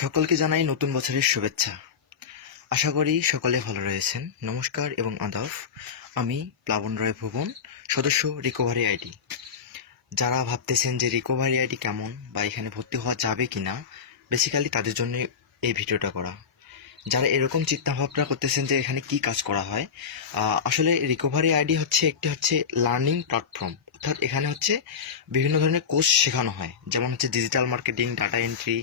সকলকে জানাই নতুন বছরের শুভেচ্ছা। আশা করি সকলে ভালো রয়েছেন। নমস্কার এবং আদাব। আমি প্লাবন রায় ভুবন, সদস্য রিকভারি আইডি। যারা ভাবতেছেন যে রিকভারি আইডি কেমন বা এখানে ভর্তি হওয়া যাবে কিনা, বেসিক্যালি তাদের জন্য এই ভিডিওটা করা। যারা এরকম চিন্তা ভাবনা করতেছেন যে এখানে কি কাজ করা হয়, আসলে রিকভারি আইডি হচ্ছে লার্নিং প্ল্যাটফর্ম। অর্থাৎ এখানে বিভিন্ন ধরনের কোর্স শেখানো হয়, যেমন ডিজিটাল মার্কেটিং, ডাটা এন্ট্রি,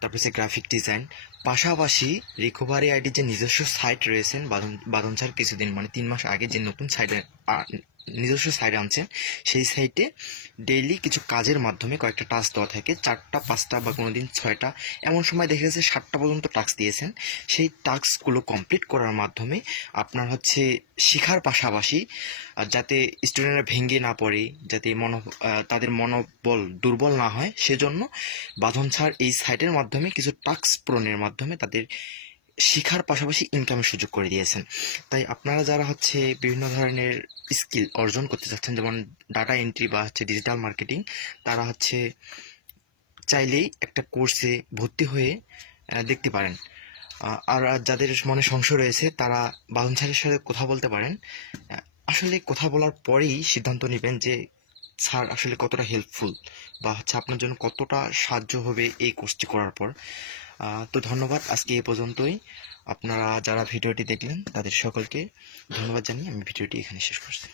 তারপর গ্রাফিক ডিজাইন। পাশাপাশি রিকভারি আইডি যে নিজস্ব সাইট রয়েছেন, বাদন স্যার কিছুদিন 3 মাস আগে যে নতুন সাইটে নিজস্ব সাইট আনছেন, সেই সাইটে ডেইলি কিছু কাজের মাধ্যমে কয়েকটা টাস্ক দেওয়া থাকে, 4টা 5টা বা কোনোদিন 6টা, এমন সময় দেখা গেছে 7টা পর্যন্ত টাস্ক দিয়েছেন। সেই টাস্কগুলো কমপ্লিট করার মাধ্যমে আপনার শেখার পাশাপাশি যাতে স্টুডেন্টরা ভেঙে না পড়ে, যাতে তাদের মনোবল দুর্বল না হয়, সেজন্য বাঁধন স্যার এই সাইটের মাধ্যমে কিছু টাস্ক পূরণের মাধ্যমে তাদের শিখার পাশাপাশি ইনকামের সুযোগ করে দিয়েছেন। তাই আপনারা যারা বিভিন্ন ধরনের স্কিল অর্জন করতে চাচ্ছেন, যেমন ডাটা এন্ট্রি বা ডিজিটাল মার্কেটিং, তারা চাইলেই একটা কোর্সে ভর্তি হয়ে দেখতে পারেন। আর যাদের মনে সংশয় রয়েছে তারা বাঁধন স্যারের সাথে কথা বলতে পারেন। আসলে কথা বলার পরেই সিদ্ধান্ত নেবেন যে স্যার আসলে কতটা হেল্পফুল বা আপনার জন্য কতটা সাহায্য হবে এই কোর্সটি করার পর। তো ধন্যবাদ, আজকে এ পর্যন্তই। আপনারা যারা ভিডিওটি দেখলেন তাদের সকলকে ধন্যবাদ জানিয়ে আমি ভিডিওটি এখানে শেষ করছি।